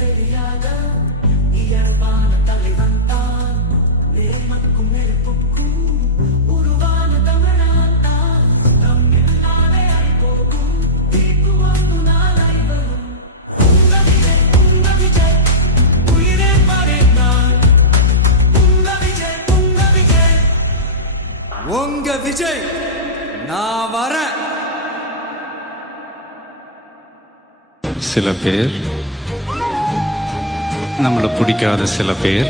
தெரியாத இயல்பான தலைவன் தான் நேர்மக்கும் நெருப்புக்கும் உருவான தமிழான் தான் தமிழ் நாளை அழிப்போக்கும் தீர்ப்பு வந்து நாளை வரும் உங்க விஜய் உயிரே பாரேன் நான் உங்க விஜய் உங்க விஜய் நான் வரேன். சில பேர் நம்மளை பிடிக்காத சில பேர்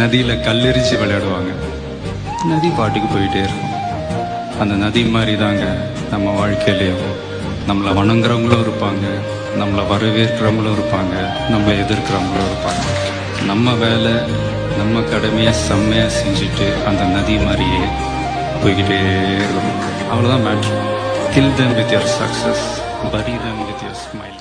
நதியில் கல்லெறிச்சு விளையாடுவாங்க. நதி பாட்டுக்கு போயிட்டே இருக்கும். அந்த நதி மாதிரி தாங்க நம்ம வாழ்க்கையிலையும் நம்மளை வணங்குறவங்களும் இருப்பாங்க, நம்மளை வரவேற்கிறவங்களும் இருப்பாங்க, நம்மளை எதிர்க்கிறவங்களும் இருப்பாங்க. நம்ம வேலை நம்ம கடமையை செம்மையாக செஞ்சுட்டு அந்த நதி மாதிரியே போய்கிட்டே இருக்கும். அவ்வளோதான் matter. Kill them with your success, bury them with your smile.